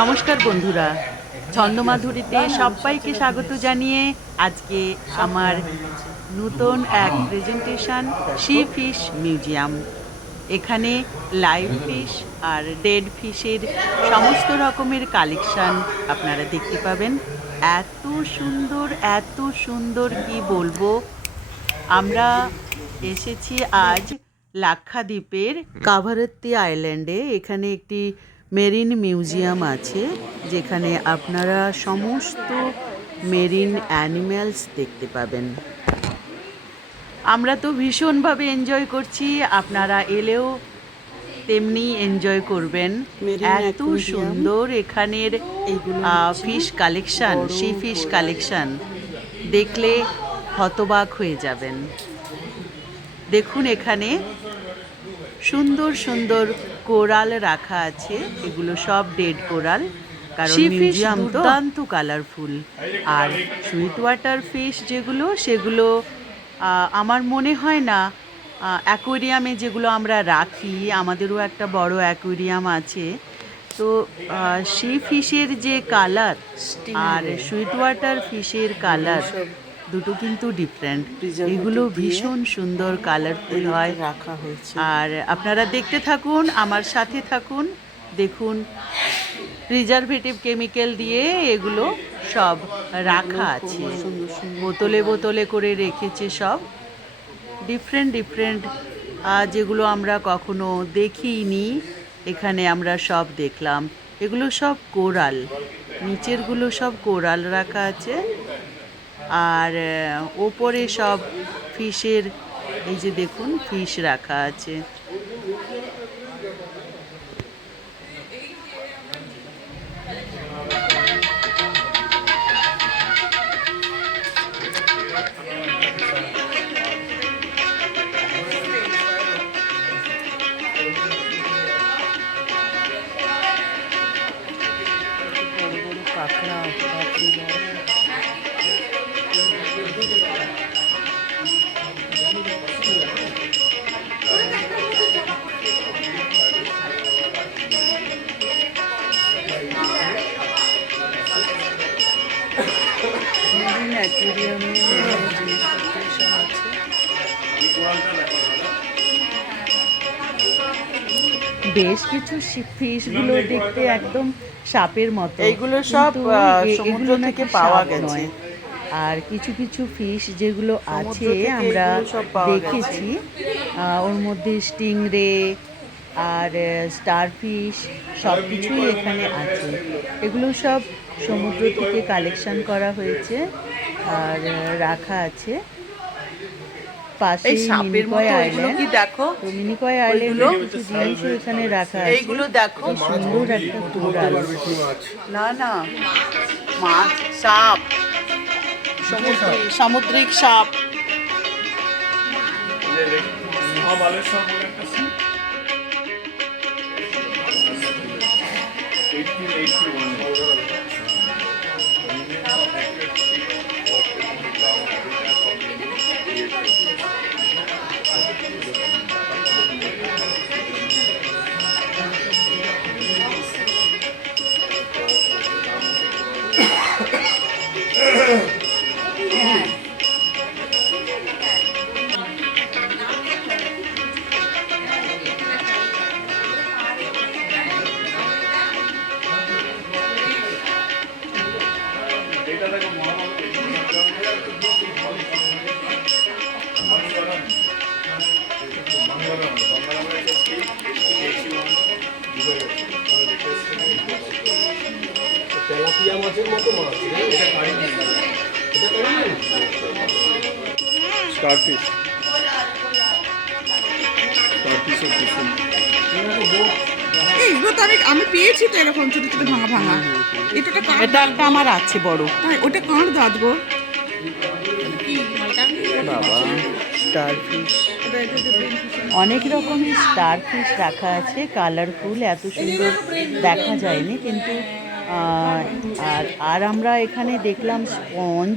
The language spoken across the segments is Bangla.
নমস্কার বন্ধুরা, ছন্দমাধুরীতে সবাইকে স্বাগত জানিয়ে আজকে আমার নতুন এক প্রেজেন্টেশন সি ফিশ মিউজিয়াম। এখানে লাইভ ফিশ আর ডেড ফিশের সমস্ত রকমের কালেকশান আপনারা দেখতে পাবেন। এত সুন্দর কি বলবো। আমরা এসেছি আজ লাক্ষাদ্বীপের কাভারত্তি আইল্যান্ডে। এখানে একটি মেরিন মিউজিয়াম আছে যেখানে আপনারা সমস্ত মেরিন অ্যানিম্যালস দেখতে পাবেন। আমরা তো ভীষণভাবে এনজয় করছি, আপনারা এলেও তেমনি এনজয় করবেন। এত সুন্দর এখানের fish collection, C fish collection দেখলে হতবাক হয়ে যাবেন। দেখুন এখানে সুন্দর সুন্দর কোরাল রাখা আছে, এগুলো সব ডেড কোরাল, কারণ মিউজিয়াম তো দুর্দান্ত কালারফুল। আর সুইট ওয়াটার ফিশ যেগুলো, সেগুলো আমার মনে হয় না অ্যাকোয়ারিয়ামে যেগুলো আমরা রাখি, আমাদেরও একটা বড় অ্যাকোয়ারিয়াম আছে, তো সি ফিশের যে কালার আর সুইট ওয়াটার ফিশের কালার দুটো কিন্তু ডিফারেন্ট। এগুলো ভীষণ সুন্দর কালারফুল হয় রাখা হয়েছে। আর আপনারা দেখতে থাকুন, আমার সাথে থাকুন, দেখুন প্রিজারভেটিভ কেমিক্যাল দিয়ে এগুলো সব রাখা আছে, বোতলে বোতলে করে রেখেছে সব ডিফারেন্ট যেগুলো আমরা কখনো দেখিনি, এখানে আমরা সব দেখলাম। এগুলো সব কোরাল, নিচেরগুলো সব কোরাল রাখা আছে, আর ওপরে সব ফিশের, এই যে দেখুন ফিশ রাখা আছে। বেশ কিছু ফিশগুলো দেখতে একদম সাপের মতো, এইগুলো সব সমুদ্র থেকে পাওয়া গেছে। আর কিছু কিছু ফিশ যেগুলো আছে আমরা দেখেছি, ওর মধ্যে স্টিংরে আর স্টারফিশ সব কিছুই এখানে আছে। এগুলো সব সমুদ্র থেকে কালেকশন করা হয়েছে আর রাখা আছে। পাশে মিনিকয় আইল্যান্ড, দেখো মিনিকয় আইল্যান্ডের কিছু জিনিসও এখানে রাখা আছে। এইগুলো দেখো, সুন্দর একটা কোরাল, না না মাছ, সাপ, সামুদ্রিক সাপ। তেলাপিয়া মাছের মতো মাছ, স্টারফিশ, এইগুলো তো আমি পেয়েছি তো এরকম ছোট ছোট ভাঙা ভাঙা। এটা একটা আমার আছে বড়। তাই ওটা কার দাঁত গো? বাবা, স্টারফিশ, অনেক রকমের স্টারফিশ রাখা আছে, কালারফুল, এত সুন্দর দেখা যায়নি, কিন্তু আর আমরা এখানে দেখলাম স্পঞ্জ,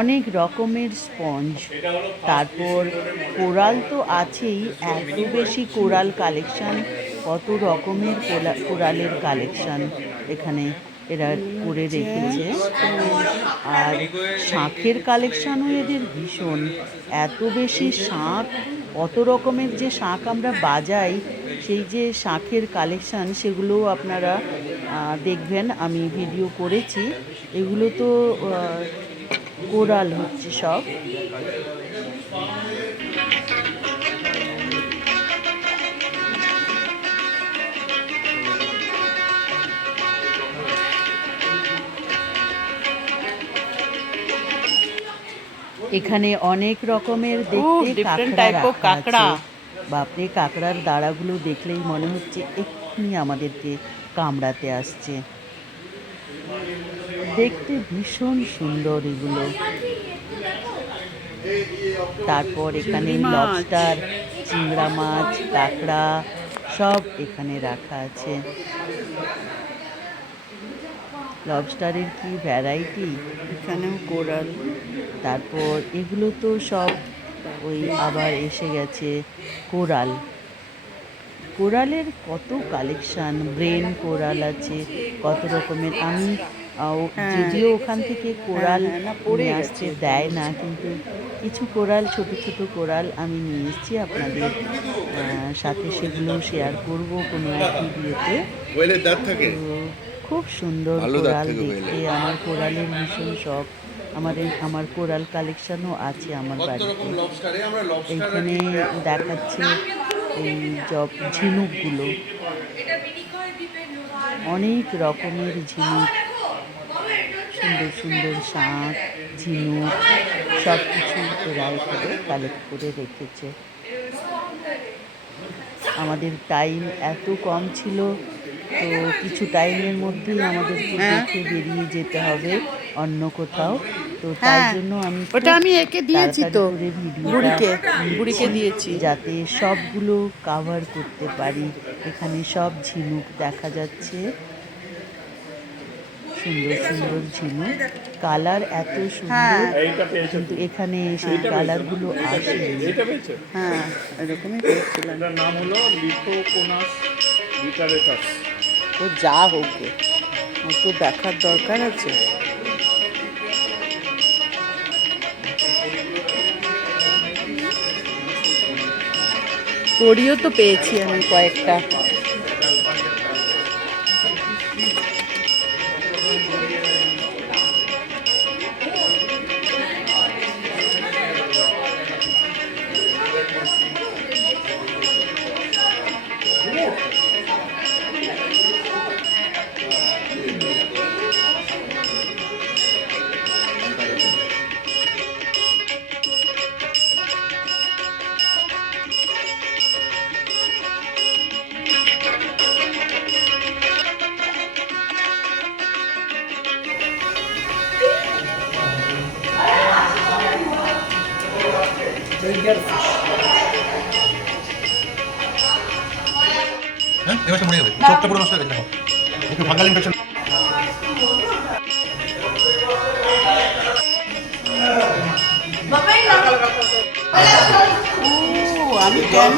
অনেক রকমের স্পঞ্জ। তারপর কোরাল তো আছেই, এত বেশি কোরাল কালেকশান, কত রকমের কোরালের কালেকশান এখানে এরা করে রেখেছে। আর শাঁখের কালেকশানও এদের ভীষণ, এত বেশি শাঁখ, কত রকমের যে শাঁখ আমরা বাজাই, সেই যে শাঁখের কালেকশান সেগুলোও আপনারা দেখবেন, আমি ভিডিও করেছি। এগুলো তো কোরাল হচ্ছে সব। এখানে অনেক রকমের দেখতে কাঁকড়া। বাপরে, কাঁকড়ার দাঁড়াগুলো দেখলেই মনে হচ্ছে এক্ষুনি আমাদেরকে কামড়াতে আসছে। দেখতে ভীষণ সুন্দর এগুলো। তারপর এখানে লবস্টার, চিংড়া মাছ, কাঁকড়া সব এখানে রাখা আছে। লবস্টারের কি ভ্যারাইটি, এখানেও কোরাল। তারপর এগুলো তো সব ওই আবার এসে গেছে কোরাল। কোরালের কত কালেকশান, ব্রেন কোরাল আছে কত রকমের। আমি যদিও ওখান থেকে কোরাল নিয়ে আসতে দেয় না, কিন্তু কিছু কোরাল, ছোট ছোট কোরাল আমি নিয়ে এসেছি, আপনাদের সাথে সেগুলো শেয়ার করব কোনো এক ভিডিওতে। খুব সুন্দর কোরাল দেখতে, আমার কোরালের ভীষণ শখ। আমার কোরাল কালেকশানও আছে আমার বাড়িতে। এইখানে দেখাচ্ছে এই ঝিনুকগুলো, অনেক রকমের ঝিনুক, সুন্দর সুন্দর শাঁখ, ঝিনুক সব কিছু এরা এখানে কালেক্ট করে রেখেছে। আমাদের টাইম এত কম ছিল, তো কিছু টাইমের মধ্যেই আমাদেরকে দেখে বেরিয়ে যেতে হবে অন্য কোথাও। তো তাই জন্য আমি একে দিয়েছি তো, বুড়িকে দিয়েছি যাতে সবগুলো কাভার করতে পারি। এখানে সব ঝিনুক দেখা যাচ্ছে, সুন্দর সুন্দর ঝিনুক, কালার এত সুন্দর, কিন্তু এখানে সেই কালারগুলো আসেনি। হ্যাঁ, এরকমই পেয়েছিলাম। নাম হলো লিথোকোনাস ভিটারেটাস। তো যা হোক, তো দেখার দরকার আছে। কড়িও তো পেয়েছি আমি কয়েকটা। হ্যাঁ, এবার মরে যাবে, চোখটা পুরো নষ্ট হয়ে গেছে। একটু ফাঙ্গাল ইনফেকশন। আমি কেন